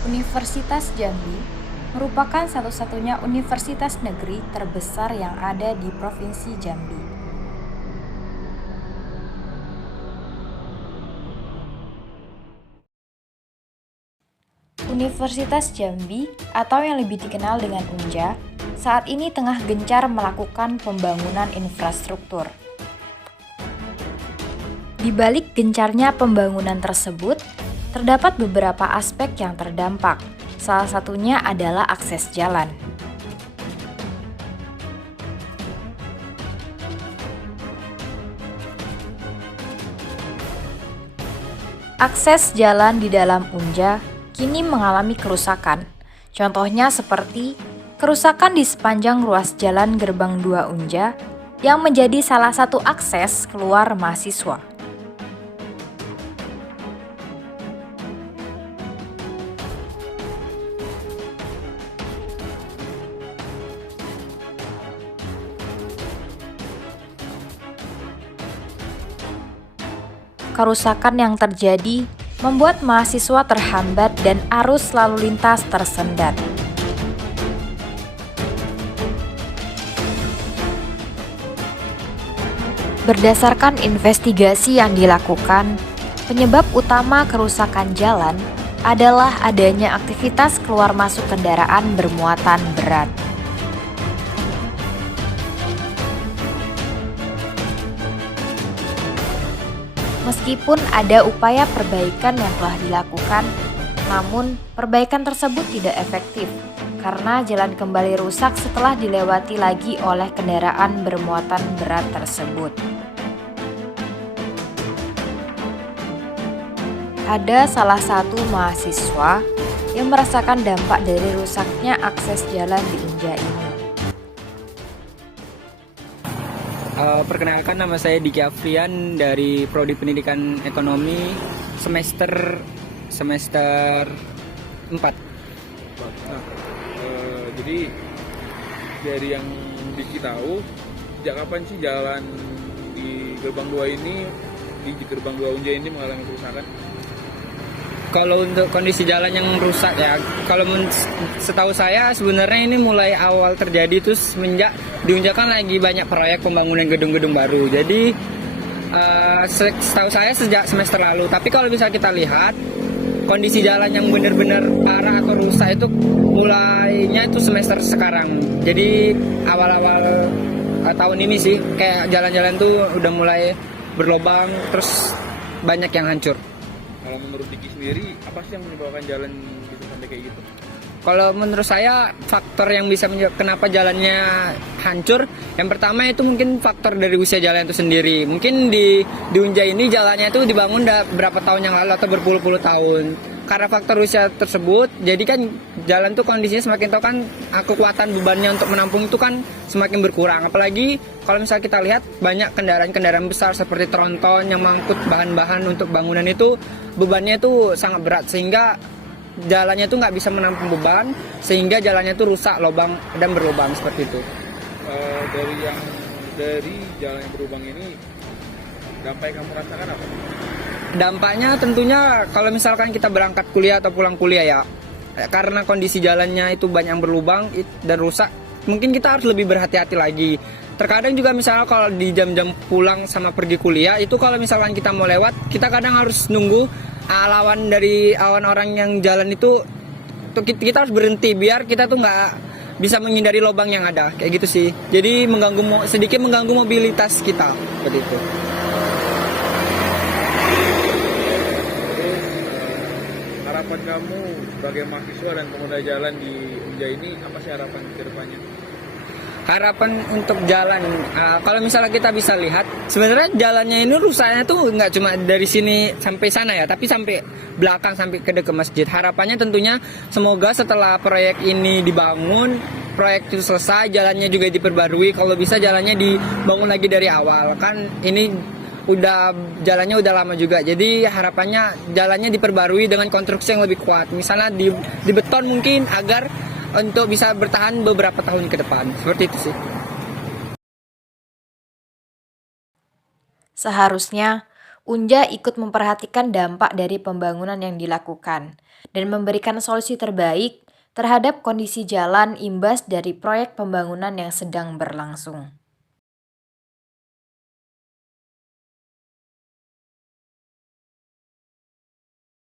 Universitas Jambi merupakan satu-satunya universitas negeri terbesar yang ada di Provinsi Jambi. Universitas Jambi, atau yang lebih dikenal dengan UNJA, saat ini tengah gencar melakukan pembangunan infrastruktur. Di balik gencarnya pembangunan tersebut, terdapat beberapa aspek yang terdampak. Salah satunya adalah akses jalan. Akses jalan di dalam UNJA kini mengalami kerusakan. Contohnya seperti kerusakan di sepanjang ruas jalan Gerbang 2 UNJA yang menjadi salah satu akses keluar mahasiswa. Kerusakan yang terjadi membuat mahasiswa terhambat dan arus lalu lintas tersendat. Berdasarkan investigasi yang dilakukan, penyebab utama kerusakan jalan adalah adanya aktivitas keluar masuk kendaraan bermuatan berat. Meskipun ada upaya perbaikan yang telah dilakukan, namun perbaikan tersebut tidak efektif karena jalan kembali rusak setelah dilewati lagi oleh kendaraan bermuatan berat tersebut. Ada salah satu mahasiswa yang merasakan dampak dari rusaknya akses jalan di UNJA ini. Perkenalkan, nama saya Diki Afrian dari Prodi Pendidikan Ekonomi semester 4. Nah, jadi dari yang Diki tahu, sejak kapan sih jalan di gerbang 2 ini, di gerbang 2 Unja ini mengalami kerusakan? Kalau untuk kondisi jalan yang rusak ya, kalau setahu saya sebenarnya ini mulai awal terjadi itu semenjak diunjakan lagi banyak proyek pembangunan gedung-gedung baru. Jadi setahu saya sejak semester lalu. Tapi kalau bisa kita lihat kondisi jalan yang benar-benar parah atau rusak itu mulainya itu semester sekarang. Jadi awal-awal tahun ini sih kayak jalan-jalan tuh udah mulai berlobang, terus banyak yang hancur. Kalau menurut Diki sendiri, apa sih yang menyebabkan jalan bisa sampai kayak gitu? Kalau menurut saya faktor yang bisa kenapa jalannya hancur, yang pertama itu mungkin faktor dari usia jalan itu sendiri. Mungkin di Unja ini jalannya itu dibangun udah berapa tahun yang lalu atau berpuluh-puluh tahun. Karena faktor usia tersebut, jadi kan jalan tuh kondisinya semakin tahu kan kekuatan bebannya untuk menampung itu kan semakin berkurang. Apalagi kalau misalnya kita lihat banyak kendaraan-kendaraan besar seperti tronton yang mengangkut bahan-bahan untuk bangunan itu bebannya itu sangat berat sehingga jalannya itu nggak bisa menampung beban sehingga jalannya itu rusak, lubang dan berlubang seperti itu. Dari jalan yang berlubang ini, dampak yang kamu rasakan apa? Dampaknya tentunya kalau misalkan kita berangkat kuliah atau pulang kuliah ya, karena kondisi jalannya itu banyak yang berlubang dan rusak, mungkin kita harus lebih berhati-hati lagi. Terkadang juga misalnya kalau di jam-jam pulang sama pergi kuliah itu kalau misalkan kita mau lewat, kita kadang harus nunggu lawan dari awan orang yang jalan itu kita harus berhenti biar kita tuh nggak bisa menghindari lubang yang ada kayak gitu sih. Jadi sedikit mengganggu mobilitas kita seperti itu. Harapan kamu sebagai mahasiswa dan pengguna jalan di Unja ini, apa sih harapan ke depannya? Harapan untuk jalan, kalau misalnya kita bisa lihat sebenarnya jalannya ini rusaknya tuh nggak cuma dari sini sampai sana ya, tapi sampai belakang sampai ke dekat masjid. Harapannya tentunya semoga setelah proyek ini dibangun, proyek itu selesai, jalannya juga diperbarui. Kalau bisa jalannya dibangun lagi dari awal, kan ini jalannya udah lama juga. Jadi harapannya jalannya diperbarui dengan konstruksi yang lebih kuat, misalnya di beton mungkin agar untuk bisa bertahan beberapa tahun ke depan. Seperti itu sih. Seharusnya Unja ikut memperhatikan dampak dari pembangunan yang dilakukan dan memberikan solusi terbaik terhadap kondisi jalan imbas dari proyek pembangunan yang sedang berlangsung.